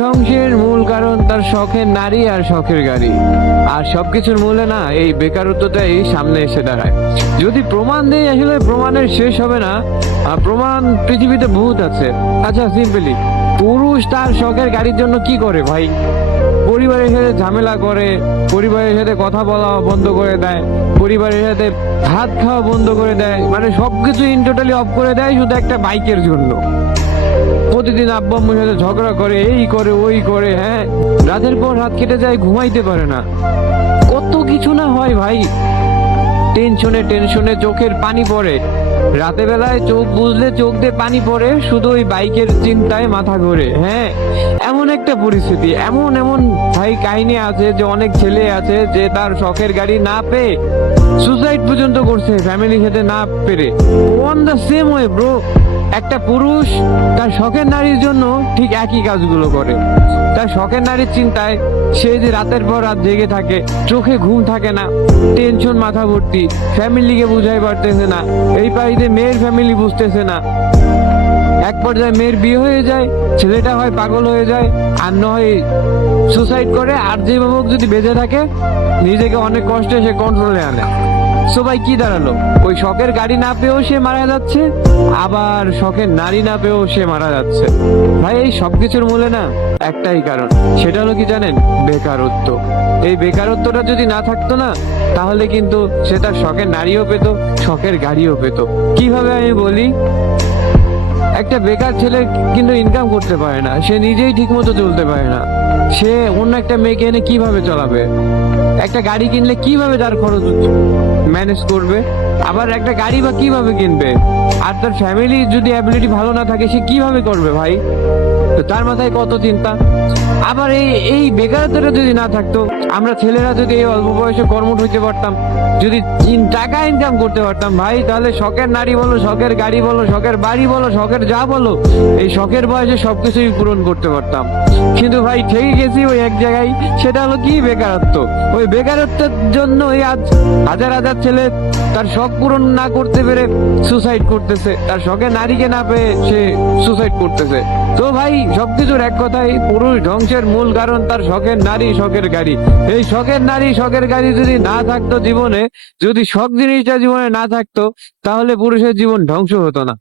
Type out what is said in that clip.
ধ্বংসের মূল কারণ তার শখের নারী আর শখের গাড়ি। আর সবকিছুর মূলে না এই বেকারত্বটাই সামনে এসে দাঁড়ায়। যদি প্রমাণ দেই আসলে প্রমাণের শেষ হবে না। আর প্রমাণ পৃথিবীতে বহুত আছে। আচ্ছা সিম্পলি, পুরুষ তার শখের গাড়ির জন্য কি করে ভাই? পরিবারের সাথে ঝামেলা করে, পরিবারের সাথে কথা বলা বন্ধ করে দেয়, পরিবারের সাথে ভাত খাওয়া বন্ধ করে দেয়, মানে সবকিছু ইন টোটালি অফ করে দেয় শুধু একটা বাইকের জন্য। প্রতিদিন আব্বু আম্মুর সাথে ঝগড়া করে, এই করে ওই করে, হ্যাঁ রাতের পর রাত কেটে যায়, ঘুমাইতে পারে না। কত কিছু না হয় ভাই, টেনশনে টেনশনে চোখের পানি পড়ে, রাতে বেলায় চোখ বুঝলে চোখ দিয়ে পানি পড়ে, শুধু ওই বাইকের চিন্তায় মাথা ঘোরে। হ্যাঁ, এমন একটা পরিস্থিতি, এমন এমন ভাই কাহিনী আছে যে অনেক ছেলে আছে যে তার শখের গাড়ি না পেয়ে সুসাইড পর্যন্ত করছে ফ্যামিলির সাথে না পেরে। On the same way bro, একটা পুরুষ তার শখের নারীর জন্য ঠিক একই কাজগুলো করে। তার শখের নারীর চিন্তায় সে যে রাতের পর রাত জেগে থাকে, চোখে ঘুম থাকে না, টেনশন মাথা ভর্তি, ফ্যামিলিকে বুঝাই পারতেছে না, এই বাড়িতে মেয়ের ফ্যামিলি বুঝতেছে না। এক পর্যায়ে মেয়ের বিয়ে হয়ে যায়, ছেলেটা হয় পাগল হয়ে যায়, আর নয় সুসাইড করে। আর যে বাবক যদি বেঁচে থাকে নিজেকে অনেক কষ্টে সে কন্ট্রোলে আনে। সো ভাই কি দাঁড়ালো? ওই শখের গাড়ি না পেয়েও সে মারা যাচ্ছে, আবার শখের নারী না পেয়েও সে মারা যাচ্ছে। ভাই এই সবকিছুর মূলে না একটাই কারণ, সেটা হলো কি জানেন? বেকারত্ব। এই বেকারত্বটা যদি না থাকতো না, তাহলে কিন্তু সে তার শখের নারীও পেত, শখের গাড়িও পেত। কিভাবে আমি বলি, একটা বেকার ছেলে কিন্তু ইনকাম করতে পারে না, সে নিজেই ঠিক মতো চলতে পারে না, সে অন্য একটা মেয়েকে এনে কিভাবে চলাবে? একটা গাড়ি কিনলে কিভাবে তার খরচ ম্যানেজ করবে? আবার একটা গাড়ি বা কিভাবে কিনবে? আর তার ফ্যামিলি যদি অ্যাবিলিটি ভালো না থাকে সে কিভাবে করবে ভাই? তো তার মাথায় কত চিন্তা। আবার এই বেকারত্বটা যদি না থাকতো, আমরা ছেলেরা যদি এই অল্প বয়সে কর্মঠ হইতে পারতাম, যদি টাকা ইনকাম করতে পারতাম ভাই, তাহলে শখের নারী বলো, শখের গাড়ি বলো, শখের বাড়ি বলো, শখের যা বলো, এই শখের বয়সে সবকিছুই পূরণ করতে পারতাম। কিন্তু ভাই ঠেকে গেছি ওই এক জায়গায়, সেটা হলো কি? বেকারত্ব। ওই বেকারত্বের জন্য এই আজ হাজার হাজার ছেলে তার শখ পূরণ না করতে পেরে সুসাইড করতেছে, তার শখের নারীকে না পেয়ে সে সুসাইড করতেছে। তো ভাই সবকিছুর এক কথাই, পুরুষ ধ্বংসের মূল কারণ তার শখের নারী, শখের গাড়ি। এই শখের নারী, শখের গাড়ি যদি না থাকতো জীবনে, যদি শখ জিনিসটা জীবনে না থাকতো, তাহলে পুরুষের জীবন ধ্বংস হতো না।